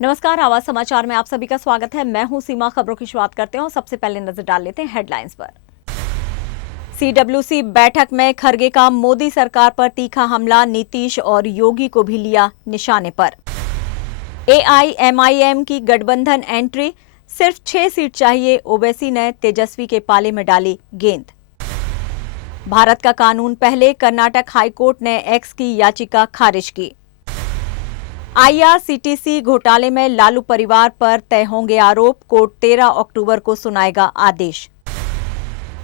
नमस्कार, आवाज समाचार में आप सभी का स्वागत है। मैं हूं सीमा। खबरों की शुरुआत करते हैं। सबसे पहले नजर डाल लेते हैं हेडलाइंस पर। सीडब्ल्यूसी बैठक में खरगे का मोदी सरकार पर तीखा हमला, नीतीश और योगी को भी लिया निशाने पर। एआईएमआईएम की गठबंधन एंट्री, सिर्फ 6 सीट चाहिए, ओवैसी ने तेजस्वी के पाले में डाली गेंद। भारत का कानून पहले, कर्नाटक हाईकोर्ट ने एक्स की याचिका खारिज की। आईआरसीटीसी घोटाले में लालू परिवार पर तय होंगे आरोप, कोर्ट 13 अक्टूबर को सुनाएगा आदेश।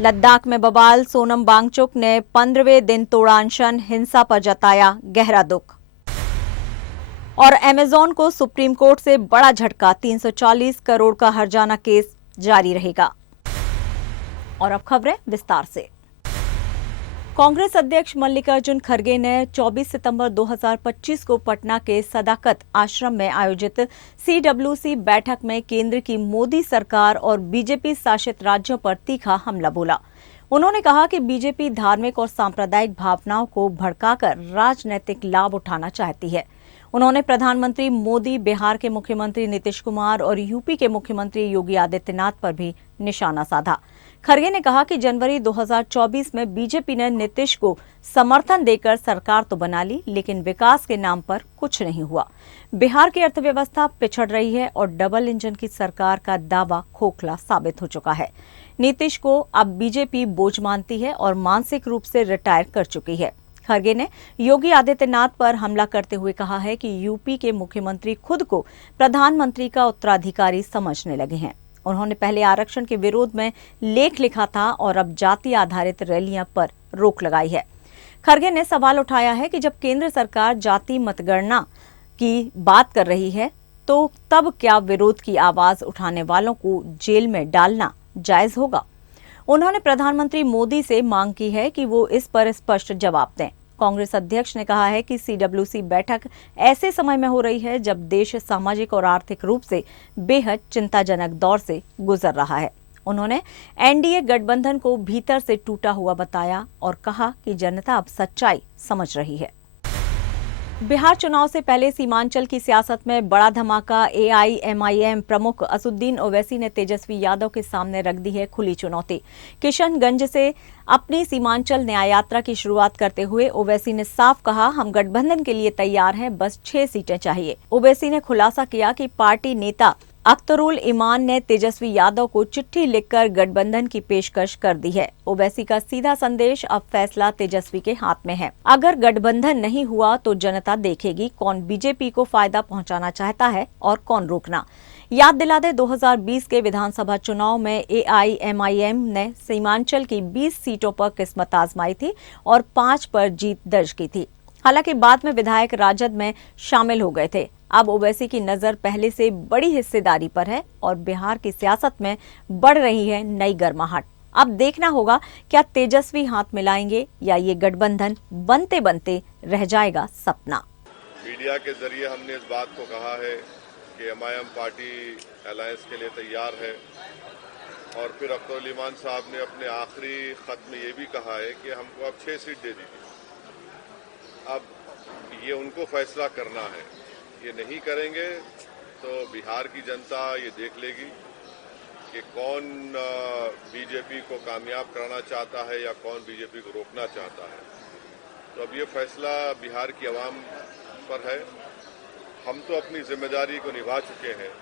लद्दाख में बवाल, सोनम वांगचुक ने 15वें दिन तोड़ा अनशन, हिंसा पर जताया गहरा दुख। और अमेजॉन को सुप्रीम कोर्ट से बड़ा झटका, 340 करोड़ का हर्जाना केस जारी रहेगा। और अब खबरें विस्तार से। कांग्रेस अध्यक्ष मल्लिकार्जुन खड़गे ने 24 सितंबर 2025 को पटना के सदाकत आश्रम में आयोजित सीडब्ल्यूसी बैठक में केंद्र की मोदी सरकार और बीजेपी शासित राज्यों पर तीखा हमला बोला। उन्होंने कहा कि बीजेपी धार्मिक और सांप्रदायिक भावनाओं को भड़काकर राजनीतिक लाभ उठाना चाहती है। उन्होंने प्रधानमंत्री मोदी, बिहार के मुख्यमंत्री नीतीश कुमार और यूपी के मुख्यमंत्री योगी आदित्यनाथ पर भी निशाना साधा। खड़गे ने कहा कि जनवरी 2024 में बीजेपी ने नीतीश को समर्थन देकर सरकार तो बना ली, लेकिन विकास के नाम पर कुछ नहीं हुआ। बिहार की अर्थव्यवस्था पिछड़ रही है और डबल इंजन की सरकार का दावा खोखला साबित हो चुका है। नीतीश को अब बीजेपी बोझ मानती है और मानसिक रूप से रिटायर कर चुकी है। खड़गे ने योगी आदित्यनाथ पर हमला करते हुए कहा है कि यूपी के मुख्यमंत्री खुद को प्रधानमंत्री का उत्तराधिकारी समझने लगे हैं। उन्होंने पहले आरक्षण के विरोध में लेख लिखा था और अब जाति आधारित रैलियां पर रोक लगाई है। खड़गे ने सवाल उठाया है कि जब केंद्र सरकार जाति मतगणना की बात कर रही है तो तब क्या विरोध की आवाज उठाने वालों को जेल में डालना जायज होगा। उन्होंने प्रधानमंत्री मोदी से मांग की है कि वो इस पर स्पष्ट जवाब दें। कांग्रेस अध्यक्ष ने कहा है कि सीडब्ल्यूसी बैठक ऐसे समय में हो रही है जब देश सामाजिक और आर्थिक रूप से बेहद चिंताजनक दौर से गुजर रहा है। उन्होंने एनडीए गठबंधन को भीतर से टूटा हुआ बताया और कहा कि जनता अब सच्चाई समझ रही है। बिहार चुनाव से पहले सीमांचल की सियासत में बड़ा धमाका, एआईएमआईएम प्रमुख असदुद्दीन ओवैसी ने तेजस्वी यादव के सामने रख दी है खुली चुनौती। किशनगंज से अपनी सीमांचल न्याय यात्रा की शुरुआत करते हुए ओवैसी ने साफ कहा, हम गठबंधन के लिए तैयार हैं, बस 6 सीटें चाहिए। ओवैसी ने खुलासा किया कि पार्टी नेता अख्तरुल ईमान ने तेजस्वी यादव को चिट्ठी लिखकर गठबंधन की पेशकश कर दी है। ओवैसी का सीधा संदेश, अब फैसला तेजस्वी के हाथ में है। अगर गठबंधन नहीं हुआ तो जनता देखेगी कौन बीजेपी को फायदा पहुंचाना चाहता है और कौन रोकना। याद दिला दे 2020 के विधानसभा चुनाव में एआईएमआईएम ने सीमांचल की 20 सीटों पर किस्मत आजमाई थी और 5 पर जीत दर्ज की थी। हालांकि बाद में विधायक राजद में शामिल हो गए थे। अब ओवैसी की नजर पहले से बड़ी हिस्सेदारी पर है और बिहार की सियासत में बढ़ रही है नई गर्माहट। अब देखना होगा क्या तेजस्वी हाथ मिलाएंगे या ये गठबंधन बनते बनते रह जाएगा सपना। मीडिया के जरिए हमने इस बात को कहा है कि एमआईएम पार्टी अलायंस के लिए तैयार है और फिर अख्तरुल ईमान साहब ने अपने आखिरी खत में ये भी कहा है कि हमको अब 6 सीट दे दीजिए। अब ये उनको फैसला करना है, ये नहीं करेंगे तो बिहार की जनता ये देख लेगी कि कौन बीजेपी को कामयाब कराना चाहता है या कौन बीजेपी को रोकना चाहता है। तो अब ये फैसला बिहार की आवाम पर है। हम तो अपनी जिम्मेदारी को निभा चुके हैं।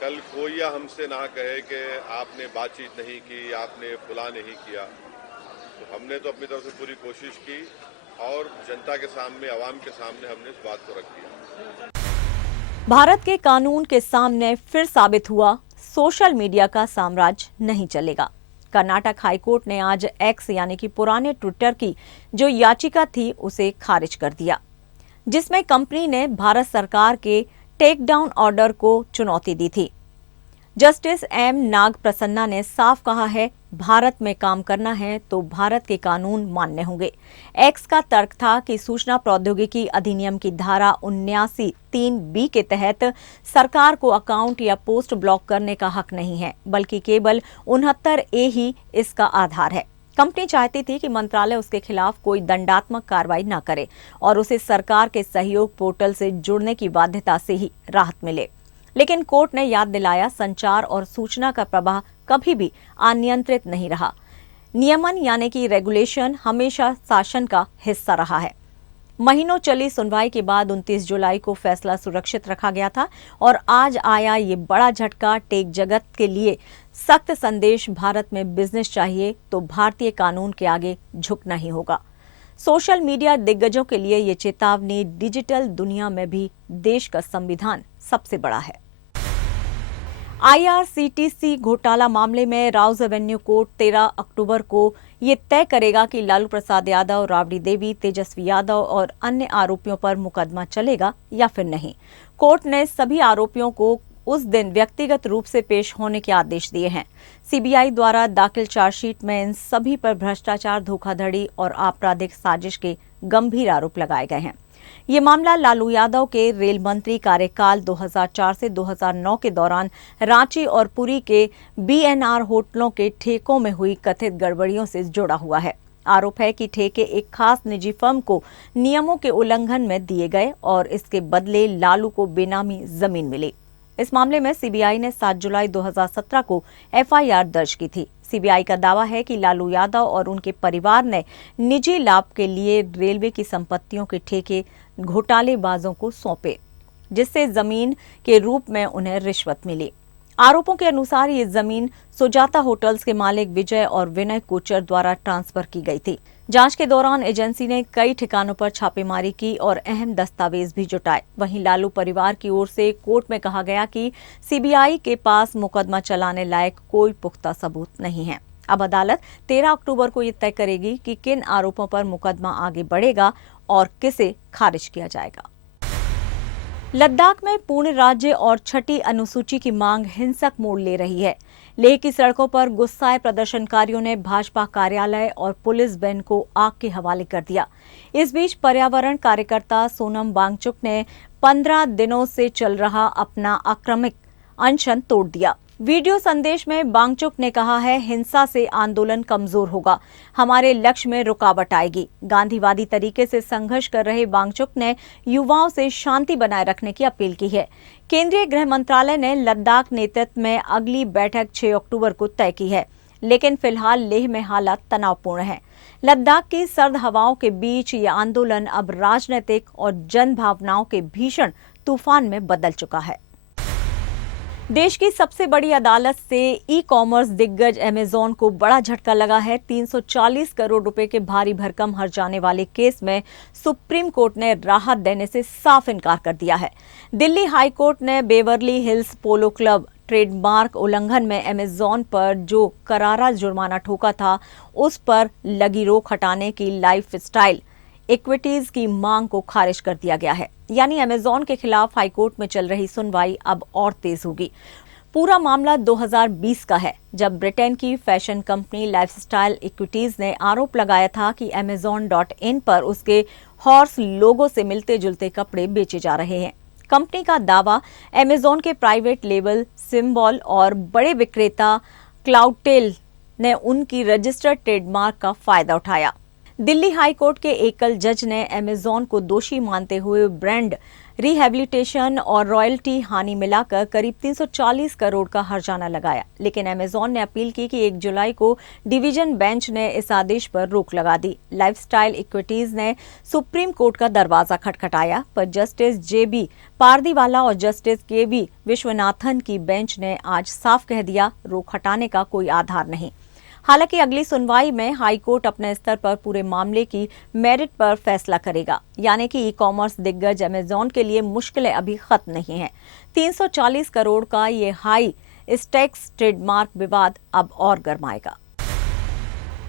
कल कोई या हमसे ना कहे कि आपने बातचीत नहीं की, आपने फुला नहीं किया। तो हमने तो अपनी तरफ से पूरी कोशिश की और जनता के सामने, आवाम के सामने हमने इस बात को रख दिया। भारत के कानून के सामने फिर साबित हुआ, सोशल मीडिया का साम्राज्य नहीं चलेगा। कर्नाटक हाईकोर्ट ने आज एक्स यानी कि पुराने ट्विटर की जो याचिका थी उसे खारिज कर दिया, जिसमें कंपनी ने भारत सरकार के टेक डाउन ऑर्डर को चुनौती दी थी। जस्टिस एम नाग प्रसन्ना ने साफ कहा है, भारत में काम करना है तो भारत के कानून मान्य होंगे। एक्स का तर्क था कि सूचना प्रौद्योगिकी अधिनियम की धारा 79(3)(b के तहत सरकार को अकाउंट या पोस्ट ब्लॉक करने का हक नहीं है, बल्कि केवल 69(a) ही इसका आधार है। कंपनी चाहती थी कि मंत्रालय उसके खिलाफ कोई दंडात्मक कार्रवाई न करे और उसे सरकार के सहयोग पोर्टल से जुड़ने की बाध्यता से ही राहत मिले। लेकिन कोर्ट ने याद दिलाया, संचार और सूचना का प्रवाह कभी भी अनियंत्रित नहीं रहा। नियमन यानी कि रेगुलेशन हमेशा शासन का हिस्सा रहा है। महीनों चली सुनवाई के बाद 29 जुलाई को फैसला सुरक्षित रखा गया था और आज आया ये बड़ा झटका टेक जगत के लिए सख्त संदेश। भारत में बिजनेस चाहिए तो भारतीय कानून के आगे झुकना ही होगा। सोशल मीडिया दिग्गजों के लिए ये चेतावनी, डिजिटल दुनिया में भी देश का संविधान सबसे बड़ा है। IRCTC घोटाला मामले में राउज एवेन्यू कोर्ट 13 अक्टूबर को ये तय करेगा कि लालू प्रसाद यादव, राबड़ी देवी, तेजस्वी यादव और अन्य आरोपियों पर मुकदमा चलेगा या फिर नहीं। कोर्ट ने सभी आरोपियों को उस दिन व्यक्तिगत रूप से पेश होने के आदेश दिए हैं। CBI द्वारा दाखिल चार्जशीट में इन सभी पर भ्रष्टाचार, धोखाधड़ी और आपराधिक साजिश के गंभीर आरोप लगाए गए हैं। ये मामला लालू यादव के रेल मंत्री कार्यकाल 2004 से 2009 के दौरान रांची और पुरी के BNR होटलों के ठेकों में हुई कथित गड़बड़ियों से जुड़ा हुआ है। आरोप है कि ठेके एक खास निजी फर्म को नियमों के उल्लंघन में दिए गए और इसके बदले लालू को बेनामी जमीन मिली। इस मामले में CBI ने 7 जुलाई 2017 को FIR दर्ज की थी। CBI का दावा है कि लालू यादव और उनके परिवार ने निजी लाभ के लिए रेलवे की संपत्तियों के ठेके घोटालेबाजों को सौंपे, जिससे जमीन के रूप में उन्हें रिश्वत मिली। आरोपों के अनुसार ये जमीन सुजाता होटल्स के मालिक विजय और विनय कोचर द्वारा ट्रांसफर की गई थी। जांच के दौरान एजेंसी ने कई ठिकानों पर छापेमारी की और अहम दस्तावेज भी जुटाए। वहीं लालू परिवार की ओर से कोर्ट में कहा गया कि CBI के पास मुकदमा चलाने लायक कोई पुख्ता सबूत नहीं है। अब अदालत 13 अक्टूबर को ये तय करेगी कि किन आरोपों पर मुकदमा आगे बढ़ेगा और किसे खारिज किया जाएगा। लद्दाख में पूर्ण राज्य और छठी अनुसूची की मांग हिंसक मोड़ ले रही है। लेह की सड़कों पर गुस्साए प्रदर्शनकारियों ने भाजपा कार्यालय और पुलिस बैंड को आग के हवाले कर दिया। इस बीच पर्यावरण कार्यकर्ता सोनम वांगचुक ने 15 दिनों से चल रहा अपना आक्रामक अनशन तोड़ दिया। वीडियो संदेश में वांगचुक ने कहा है, हिंसा से आंदोलन कमजोर होगा, हमारे लक्ष्य में रुकावट आएगी। गांधीवादी तरीके से संघर्ष कर रहे वांगचुक ने युवाओं से शांति बनाए रखने की अपील की है। केंद्रीय गृह मंत्रालय ने लद्दाख नेतृत्व में अगली बैठक 6 अक्टूबर को तय की है, लेकिन फिलहाल लेह में हालात तनावपूर्ण है। लद्दाख की सर्द हवाओं के बीच ये आंदोलन अब राजनीतिक और जन भावनाओं के भीषण तूफान में बदल चुका है। देश की सबसे बड़ी अदालत से ई-कॉमर्स दिग्गज अमेजॉन को बड़ा झटका लगा है। 340 करोड़ रुपए के भारी भरकम हर्जाने वाले केस में सुप्रीम कोर्ट ने राहत देने से साफ इनकार कर दिया है। दिल्ली हाई कोर्ट ने बेवरली हिल्स पोलो क्लब ट्रेडमार्क उल्लंघन में अमेजॉन पर जो करारा जुर्माना ठोका था, उस पर लगी रोक हटाने की लाइफस्टाइल इक्विटीज की मांग को खारिज कर दिया गया है। यानी अमेजॉन के खिलाफ हाईकोर्ट में चल रही सुनवाई अब और तेज होगी। पूरा मामला 2020 का है, जब ब्रिटेन की फैशन कंपनी लाइफस्टाइल इक्विटीज ने आरोप लगाया था कि Amazon.in पर उसके हॉर्स लोगो से मिलते जुलते कपड़े बेचे जा रहे हैं। कंपनी का दावा, Amazon के प्राइवेट लेबल सिंबल और बड़े विक्रेता क्लाउडटेल ने उनकी रजिस्टर्ड ट्रेडमार्क का फायदा उठाया। दिल्ली हाई कोर्ट के एकल जज ने अमेजॉन को दोषी मानते हुए ब्रांड रिहैबिलिटेशन और रॉयल्टी हानि मिलाकर करीब 340 करोड़ का हर्जाना लगाया। लेकिन अमेजॉन ने अपील की कि 1 जुलाई को डिवीजन बेंच ने इस आदेश पर रोक लगा दी। लाइफस्टाइल इक्विटीज ने सुप्रीम कोर्ट का दरवाजा खटखटाया, पर जस्टिस JB पारदीवाला और जस्टिस KV विश्वनाथन की बेंच ने आज साफ कह दिया, रोक हटाने का कोई आधार नहीं। हालांकि अगली सुनवाई में हाईकोर्ट अपने स्तर पर पूरे मामले की मेरिट पर फैसला करेगा। यानी कि ई-कॉमर्स दिग्गज अमेजॉन के लिए मुश्किलें अभी खत्म नहीं हैं। 340 करोड़ का ये हाई स्टेक्स ट्रेडमार्क विवाद अब और गर्माएगा।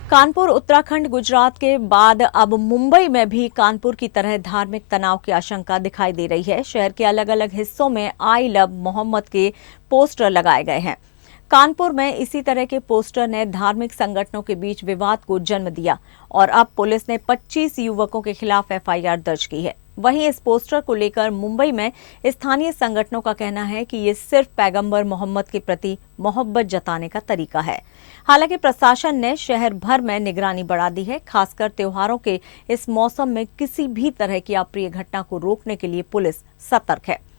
कानपुर उत्तराखंड गुजरात के बाद अब मुंबई में भी कानपुर की तरह धार्मिक तनाव की आशंका दिखाई दे रही है। शहर के अलग अलग हिस्सों में आई लव मोहम्मद के पोस्टर लगाए गए हैं। कानपुर में इसी तरह के पोस्टर ने धार्मिक संगठनों के बीच विवाद को जन्म दिया और अब पुलिस ने 25 युवकों के खिलाफ FIR दर्ज की है। वहीं इस पोस्टर को लेकर मुंबई में स्थानीय संगठनों का कहना है कि ये सिर्फ पैगंबर मोहम्मद के प्रति मोहब्बत जताने का तरीका है। हालांकि प्रशासन ने शहर भर में निगरानी बढ़ा दी है। खासकर त्योहारों के इस मौसम में किसी भी तरह की अप्रिय घटना को रोकने के लिए पुलिस सतर्क है।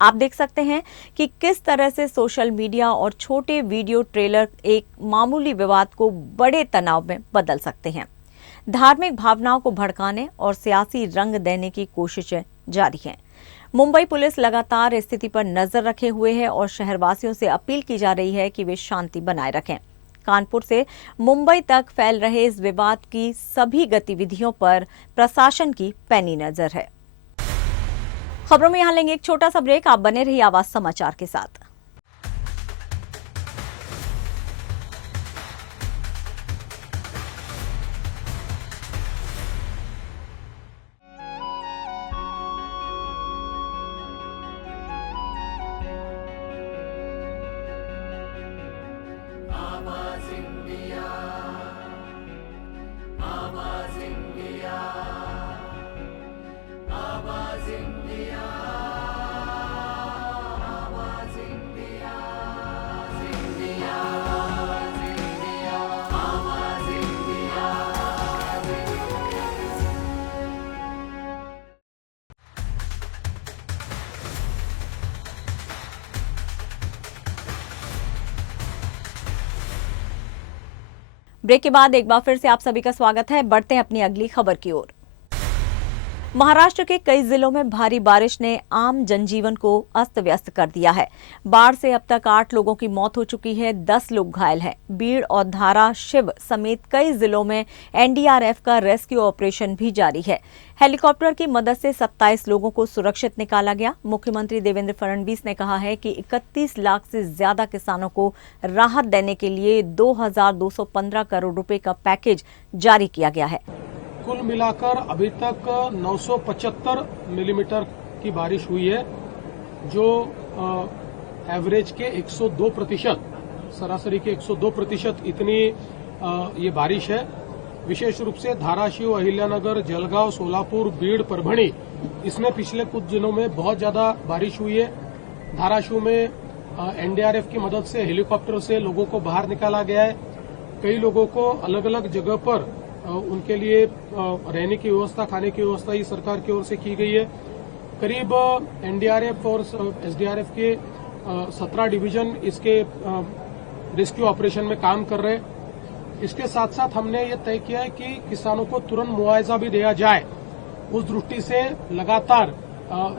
आप देख सकते हैं कि किस तरह से सोशल मीडिया और छोटे वीडियो ट्रेलर एक मामूली विवाद को बड़े तनाव में बदल सकते हैं। धार्मिक भावनाओं को भड़काने और सियासी रंग देने की कोशिशें जारी हैं। मुंबई पुलिस लगातार स्थिति पर नजर रखे हुए है और शहरवासियों से अपील की जा रही है कि वे शांति बनाए रखें। कानपुर से मुंबई तक फैल रहे इस विवाद की सभी गतिविधियों पर प्रशासन की पैनी नजर है। खबरों में यहां लेंगे एक छोटा सा ब्रेक। आप बने रहिए आवाज समाचार के साथ। ब्रेक के बाद एक बार फिर से आप सभी का स्वागत है। बढ़ते हैं अपनी अगली खबर की ओर। महाराष्ट्र के कई जिलों में भारी बारिश ने आम जनजीवन को अस्त व्यस्त कर दिया है। बाढ़ से अब तक 8 लोगों की मौत हो चुकी है, 10 लोग घायल हैं। बीड़ और धाराशिव समेत कई जिलों में एनडीआरएफ का रेस्क्यू ऑपरेशन भी जारी है। हेलीकॉप्टर की मदद से 27 लोगों को सुरक्षित निकाला गया। मुख्यमंत्री देवेंद्र फडणवीस ने कहा है कि 31 लाख से ज्यादा किसानों को राहत देने के लिए 2,215 करोड़ रुपए का पैकेज जारी किया गया है। कुल मिलाकर अभी तक 975 मिलीमीटर की बारिश हुई है, जो एवरेज के 102%, सरासरी के 102% इतनी ये बारिश है। विशेष रूप से धाराशिव, अहिल्यानगर, जलगांव, सोलापुर, बीड़, परभणी, इसमें पिछले कुछ दिनों में बहुत ज्यादा बारिश हुई है। धाराशिव में एनडीआरएफ की मदद से हेलीकॉप्टर से लोगों को बाहर निकाला गया है। कई लोगों को अलग अलग जगह पर उनके लिए रहने की व्यवस्था, खाने की व्यवस्था ही सरकार की ओर से की गई है। करीब एनडीआरएफ और एसडीआरएफ के 17 डिवीजन इसके रेस्क्यू ऑपरेशन में काम कर रहे हैं। इसके साथ साथ हमने ये तय किया है कि किसानों को तुरंत मुआवजा भी दिया जाए। उस दृष्टि से लगातार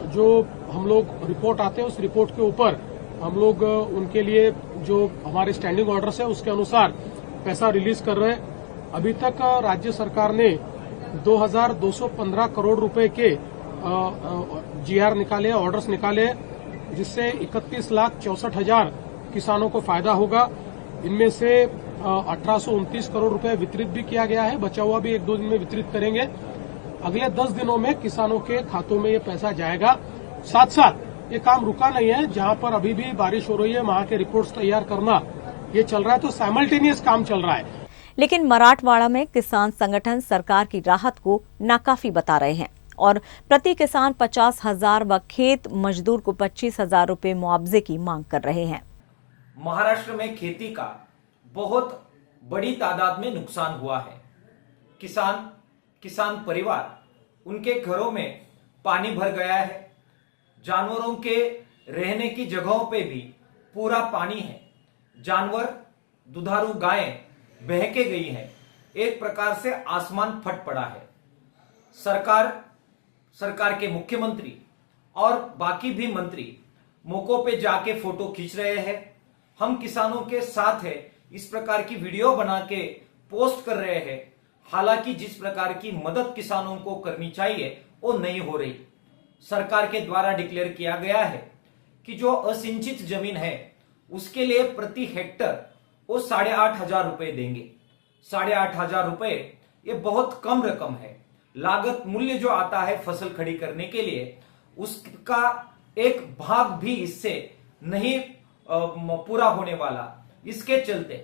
जो हम लोग रिपोर्ट आते हैं, उस रिपोर्ट के ऊपर हम लोग उनके लिए जो हमारे स्टैंडिंग ऑर्डर्स है उसके अनुसार पैसा रिलीज कर रहे हैं। अभी तक राज्य सरकार ने 2,215 करोड़ रुपए के जीआर निकाले, ऑर्डर्स निकाले, जिससे 31,64,000 किसानों को फायदा होगा। इनमें से 1,829 करोड़ रुपए वितरित भी किया गया है, बचा हुआ भी 1-2 दिन में वितरित करेंगे। अगले 10 दिनों में किसानों के खातों में ये पैसा जाएगा। साथ साथ ये काम रुका नहीं है, जहां पर अभी भी बारिश हो रही है वहां के रिपोर्ट्स तैयार करना ये चल रहा है, तो साइमल्टेनियस काम चल रहा है। लेकिन मराठवाड़ा में किसान संगठन सरकार की राहत को नाकाफी बता रहे हैं और प्रति किसान 50,000 व खेत मजदूर को 25,000 रुपए मुआवजे की मांग कर रहे हैं। महाराष्ट्र में खेती का बहुत बड़ी तादाद में नुकसान हुआ है। किसान परिवार, उनके घरों में पानी भर गया है। जानवरों के रहने की जगहों पे भी पूरा पानी है। जानवर, दुधारू गायें बह के गई है। एक प्रकार से आसमान फट पड़ा है। सरकार के मुख्यमंत्री और बाकी भी मंत्री मौकों पे जाके फोटो खींच रहे हैं। हम किसानों के साथ है, इस प्रकार की वीडियो बना के पोस्ट कर रहे हैं। हालांकि जिस प्रकार की मदद किसानों को करनी चाहिए वो नहीं हो रही। सरकार के द्वारा डिक्लेयर किया गया है कि जो असिंचित जमीन है उसके लिए प्रति हेक्टर वो 8,500 रुपए देंगे। 8,500 रुपए ये बहुत कम रकम है। लागत मूल्य जो आता है फसल खड़ी करने के लिए, उसका एक भाग भी इससे नहीं पूरा होने वाला। इसके चलते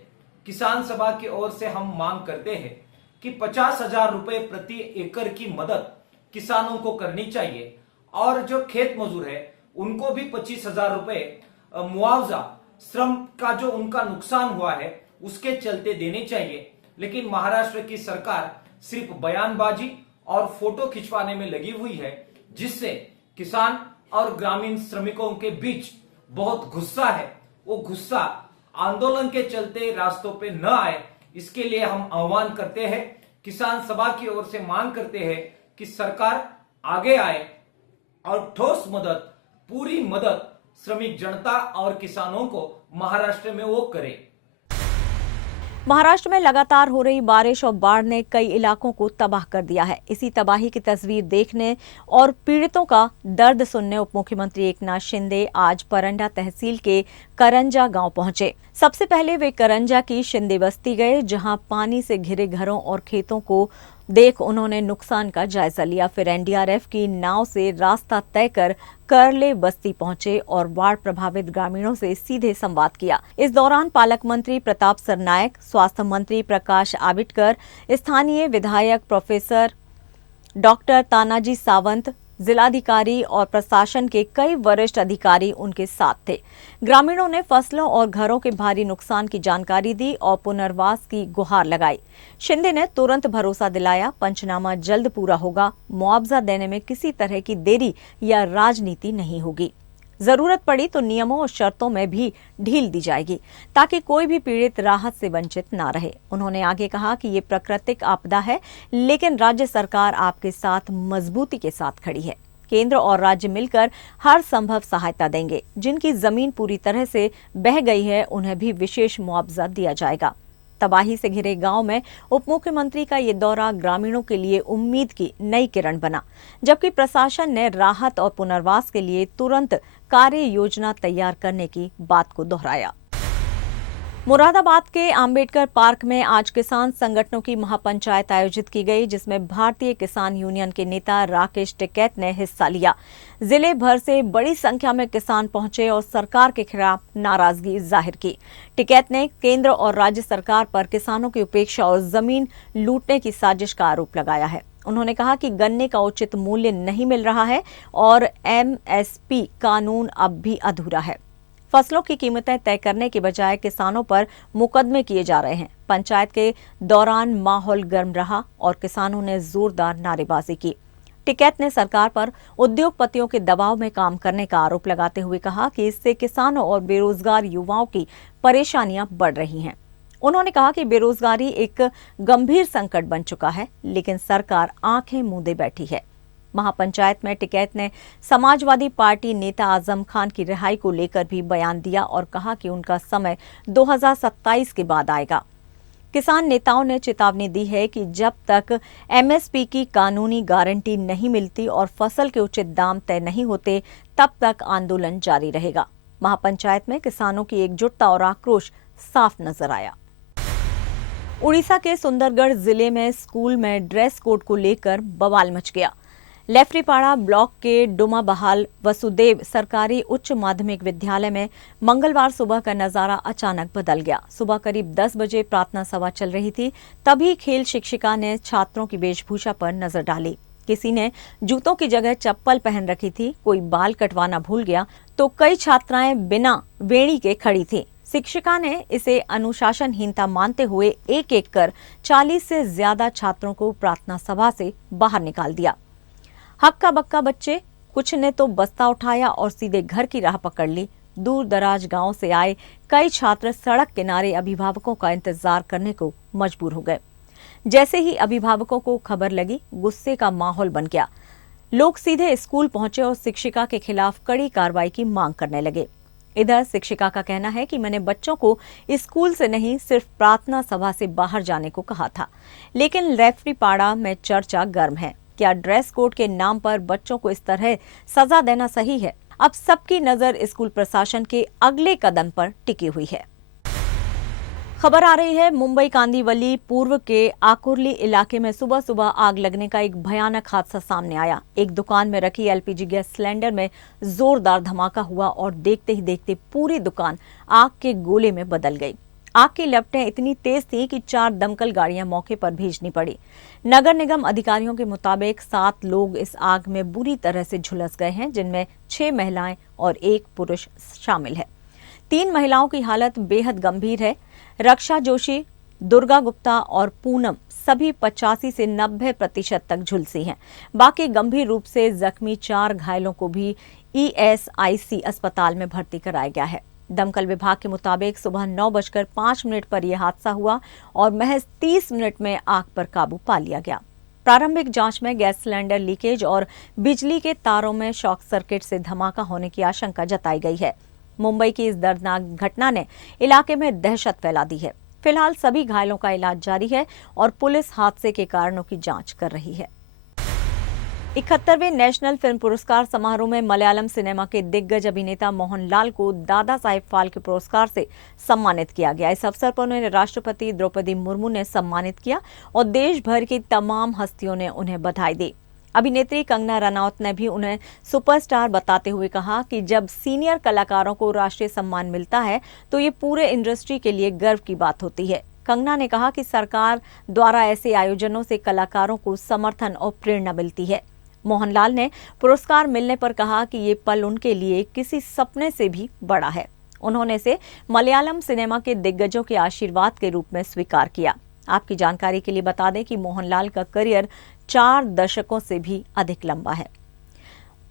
किसान सभा की ओर से हम मांग करते हैं कि 50,000 रुपए प्रति एकड़ की मदद किसानों को करनी चाहिए और जो खेत मजदूर है उनको भी 25,000 रुपए मुआवजा श्रम का जो उनका नुकसान हुआ है उसके चलते देने चाहिए। लेकिन महाराष्ट्र की सरकार सिर्फ बयानबाजी और फोटो खिंचवाने में लगी हुई है, जिससे किसान और ग्रामीण श्रमिकों के बीच बहुत गुस्सा है, वो गुस्सा आंदोलन के चलते रास्तों पे न आए, इसके लिए हम आह्वान करते हैं। किसान सभा की ओर से मांग करते हैं कि सरकार आगे आए और ठोस मदद, पूरी मदद श्रमिक जनता और किसानों को महाराष्ट्र में वो करे। महाराष्ट्र में लगातार हो रही बारिश और बाढ़ ने कई इलाकों को तबाह कर दिया है। इसी तबाही की तस्वीर देखने और पीड़ितों का दर्द सुनने उप मुख्यमंत्री एकनाथ शिंदे आज परंडा तहसील के करंजा गांव पहुंचे। सबसे पहले वे करंजा की शिंदे बस्ती गए, जहां पानी से घिरे घरों और खेतों को देख उन्होंने नुकसान का जायजा लिया। फिर एनडीआरएफ की नाव से रास्ता तय कर करले बस्ती पहुंचे और बाढ़ प्रभावित ग्रामीणों से सीधे संवाद किया। इस दौरान पालक मंत्री प्रताप सरनायक, स्वास्थ्य मंत्री प्रकाश आबिटकर, स्थानीय विधायक प्रोफेसर डॉक्टर तानाजी सावंत, जिलाधिकारी और प्रशासन के कई वरिष्ठ अधिकारी उनके साथ थे। ग्रामीणों ने फसलों और घरों के भारी नुकसान की जानकारी दी और पुनर्वास की गुहार लगाई। शिंदे ने तुरंत भरोसा दिलाया, पंचनामा जल्द पूरा होगा, मुआवजा देने में किसी तरह की देरी या राजनीति नहीं होगी। जरूरत पड़ी तो नियमों और शर्तों में भी ढील दी जाएगी ताकि कोई भी पीड़ित राहत से वंचित ना रहे। उन्होंने आगे कहा कि ये प्राकृतिक आपदा है, लेकिन राज्य सरकार आपके साथ मजबूती के साथ खड़ी है। केंद्र और राज्य मिलकर हर संभव सहायता देंगे। जिनकी जमीन पूरी तरह से बह गई है, उन्हें भी विशेष मुआवजा दिया जाएगा। तबाही से घिरे गांव में उप मुख्यमंत्री का ये दौरा ग्रामीणों के लिए उम्मीद की नई किरण बना, जबकि प्रशासन ने राहत और पुनर्वास के लिए तुरंत कार्य योजना तैयार करने की बात को दोहराया। मुरादाबाद के अंबेडकर पार्क में आज किसान संगठनों की महापंचायत आयोजित की गई, जिसमें भारतीय किसान यूनियन के नेता राकेश टिकैत ने हिस्सा लिया। जिले भर से बड़ी संख्या में किसान पहुंचे और सरकार के खिलाफ नाराजगी जाहिर की। टिकैत ने केंद्र और राज्य सरकार पर किसानों की उपेक्षा और जमीन लूटने की साजिश का आरोप लगाया है। उन्होंने कहा कि गन्ने का उचित मूल्य नहीं मिल रहा है और एमएसपी कानून अब भी अधूरा है। फसलों की कीमतें तय करने के बजाय किसानों पर मुकदमे किए जा रहे हैं। पंचायत के दौरान माहौल गर्म रहा और किसानों ने जोरदार नारेबाजी की। टिकैत ने सरकार पर उद्योगपतियों के दबाव में काम करने का आरोप लगाते हुए कहा कि इससे किसानों और बेरोजगार युवाओं की परेशानियां बढ़ रही हैं। उन्होंने कहा कि बेरोजगारी एक गंभीर संकट बन चुका है, लेकिन सरकार आंखें मूंदे बैठी है। महापंचायत में टिकैत ने समाजवादी पार्टी नेता आजम खान की रिहाई को लेकर भी बयान दिया और कहा कि उनका समय 2027 के बाद आएगा। किसान नेताओं ने चेतावनी दी है कि जब तक एमएसपी की कानूनी गारंटी नहीं मिलती और फसल के उचित दाम तय नहीं होते, तब तक आंदोलन जारी रहेगा। महापंचायत में किसानों की एकजुटता और आक्रोश साफ नजर आया। उड़ीसा के सुंदरगढ़ जिले में स्कूल में ड्रेस कोड को लेकर बवाल मच गया। लेफ्रीपाड़ा ब्लॉक के डुमा बहाल वसुदेव सरकारी उच्च माध्यमिक विद्यालय में मंगलवार सुबह का नजारा अचानक बदल गया। सुबह करीब 10 बजे प्रार्थना सभा चल रही थी, तभी खेल शिक्षिका ने छात्रों की वेशभूषा पर नजर डाली। किसी ने जूतों की जगह चप्पल पहन रखी थी, कोई बाल कटवाना भूल गया, तो कई छात्राएं बिना वेणी के खड़ी थी। शिक्षिका ने इसे अनुशासनहीनता मानते हुए एक-एक कर 40 से ज्यादा छात्रों को प्रार्थना सभा से बाहर निकाल दिया। हक्का बक्का बच्चे, कुछ ने तो बस्ता उठाया और सीधे घर की राह पकड़ ली। दूर दराज गांव से आए कई छात्र सड़क किनारे अभिभावकों का इंतजार करने को मजबूर हो गए। जैसे ही अभिभावकों को खबर लगी, गुस्से का माहौल बन गया। लोग सीधे स्कूल पहुंचे और शिक्षिका के खिलाफ कड़ी कार्रवाई की मांग करने लगे। इधर शिक्षिका का कहना है कि मैंने बच्चों को स्कूल से नहीं, सिर्फ प्रार्थना सभा से बाहर जाने को कहा था, लेकिन लेफ्रीपाड़ा में चर्चा गर्म है। क्या ड्रेस कोड के नाम पर बच्चों को इस तरह सजा देना सही है? अब सबकी नजर स्कूल प्रशासन के अगले कदम पर टिकी हुई है। खबर आ रही है मुंबई कांदिवली पूर्व के आकुर्ली इलाके में सुबह सुबह आग लगने का एक भयानक हादसा सामने आया। एक दुकान में रखी एलपीजी गैस सिलेंडर में जोरदार धमाका हुआ और देखते ही देखते पूरी दुकान आग के गोले में बदल गई। आग की लपटें इतनी तेज थी कि 4 दमकल गाड़ियां मौके पर भेजनी पड़ी। नगर निगम अधिकारियों के मुताबिक 7 लोग इस आग में बुरी तरह से झुलस गए हैं, जिनमें 6 महिलाएं और 1 पुरुष शामिल है। 3 महिलाओं की हालत बेहद गंभीर है। रक्षा जोशी, दुर्गा गुप्ता और पूनम सभी 85 से 90% तक झुलसी हैं। बाकी गंभीर रूप से जख्मी 4 घायलों को भी ESIC अस्पताल में भर्ती कराया गया है। दमकल विभाग के मुताबिक सुबह 9:05 पर यह हादसा हुआ और महज 30 मिनट में आग पर काबू पा लिया गया। प्रारंभिक जांच में गैस सिलेंडर लीकेज और बिजली के तारों में शॉर्ट सर्किट से धमाका होने की आशंका जताई गई है। मुंबई की इस दर्दनाक घटना ने इलाके में दहशत फैला दी है। फिलहाल सभी घायलों का इलाज जारी है और पुलिस हादसे के कारणों की जांच कर रही है। 71वें नेशनल फिल्म पुरस्कार समारोह में मलयालम सिनेमा के दिग्गज अभिनेता मोहनलाल को दादा साहेब फाल्के पुरस्कार से सम्मानित किया गया। इस अवसर पर उन्हें राष्ट्रपति द्रौपदी मुर्मू ने सम्मानित किया और देश भर की तमाम हस्तियों ने उन्हें बधाई दी। अभिनेत्री कंगना रनौत ने भी उन्हें सुपरस्टार बताते हुए कहा कि जब सीनियर कलाकारों को राष्ट्रीय सम्मान मिलता है तो ये पूरे इंडस्ट्री के लिए गर्व की बात होती है। कंगना ने कहा कि सरकार द्वारा ऐसे आयोजनों से कलाकारों को समर्थन और प्रेरणा मिलती है। मोहनलाल ने पुरस्कार मिलने पर कहा कि ये पल उनके लिए किसी सपने से भी बड़ा है। उन्होंने इसे मलयालम सिनेमा के दिग्गजों के आशीर्वाद के रूप में स्वीकार किया। आपकी जानकारी के लिए बता दें कि मोहनलाल का करियर 4 दशकों से भी अधिक लंबा है,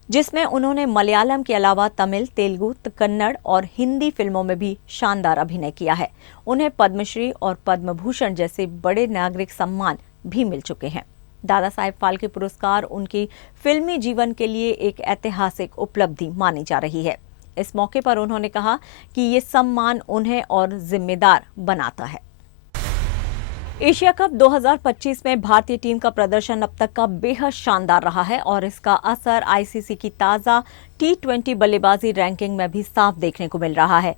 जिसमें उन्होंने मलयालम के अलावा तमिल, तेलुगु, कन्नड़ और हिंदी फिल्मों में भी शानदार अभिनय किया है। उन्हें पद्मश्री और पद्म भूषण जैसे बड़े नागरिक सम्मान भी मिल चुके हैं। दादा साहेब फाल्के पुरस्कार उनकी फिल्मी जीवन के लिए एक ऐतिहासिक उपलब्धि मानी जा रही है। इस मौके पर उन्होंने कहा कि ये सम्मान उन्हें और जिम्मेदार बनाता है। एशिया कप 2025 में भारतीय टीम का प्रदर्शन अब तक का बेहद शानदार रहा है और इसका असर आईसीसी की ताजा T20 बल्लेबाजी रैंकिंग में भी साफ देखने को मिल रहा है।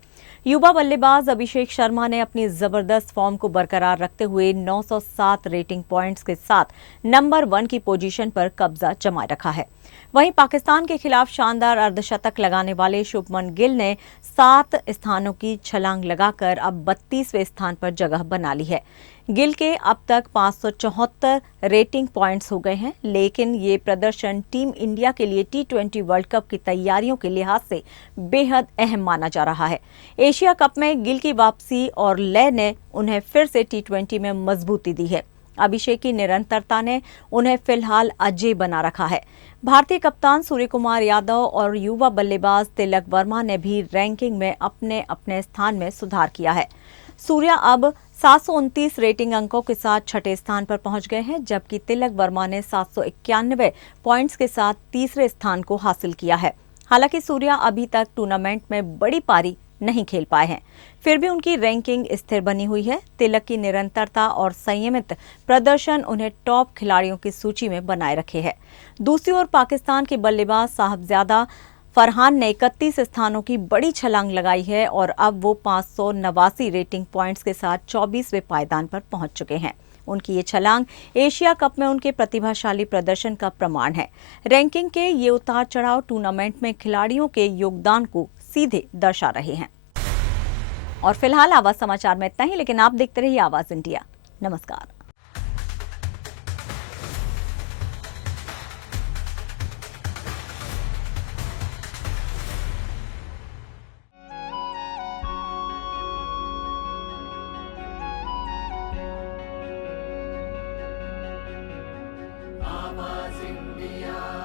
युवा बल्लेबाज अभिषेक शर्मा ने अपनी जबरदस्त फॉर्म को बरकरार रखते हुए 907 रेटिंग पॉइंट्स के साथ नंबर 1 की पोजीशन पर कब्जा जमाए रखा है। वहीं पाकिस्तान के खिलाफ शानदार अर्धशतक लगाने वाले शुभमन गिल ने 7 स्थानों की छलांग लगाकर अब 32वें स्थान पर जगह बना ली है। गिल के अब तक 574 रेटिंग पॉइंट्स हो गए हैं, लेकिन ये प्रदर्शन टीम इंडिया के लिए T20 वर्ल्ड कप की तैयारियों के लिहाज से बेहद अहम माना जा रहा है। एशिया कप में गिल की वापसी और लय ने उन्हें फिर से T20 में मजबूती दी है। अभिषेक की निरंतरता ने उन्हें फिलहाल अजेय बना रखा है। भारतीय कप्तान सूर्यकुमार यादव और युवा बल्लेबाज तिलक वर्मा ने भी रैंकिंग में अपने अपने स्थान में सुधार किया है। सूर्या अब 729 रेटिंग अंकों के साथ 6ठे स्थान पर पहुंच गए हैं, जबकि तिलक वर्मा ने 791 पॉइंट्स के साथ तीसरे स्थान को हासिल किया है। हालांकि सूर्या अभी तक टूर्नामेंट में बड़ी पारी नहीं खेल पाए हैं, फिर भी उनकी रैंकिंग स्थिर बनी हुई है। तिलक की निरंतरता और संयमित प्रदर्शन उन्हें टॉप खिलाड़ियों की सूची में बनाए रखे है। दूसरी ओर पाकिस्तान के बल्लेबाज साहबजादा फरहान ने 31 स्थानों की बड़ी छलांग लगाई है और अब वो 589 रेटिंग पॉइंट्स के साथ 24वें पायदान पर पहुंच चुके हैं। उनकी ये छलांग एशिया कप में उनके प्रतिभाशाली प्रदर्शन का प्रमाण है। रैंकिंग के ये उतार चढ़ाव टूर्नामेंट में खिलाड़ियों के योगदान को सीधे दर्शा रहे हैं। और फिलहाल आवाज समाचार में इतना ही, लेकिन आप देखते रहिए आवाज इंडिया। नमस्कार। आवाज इंडिया।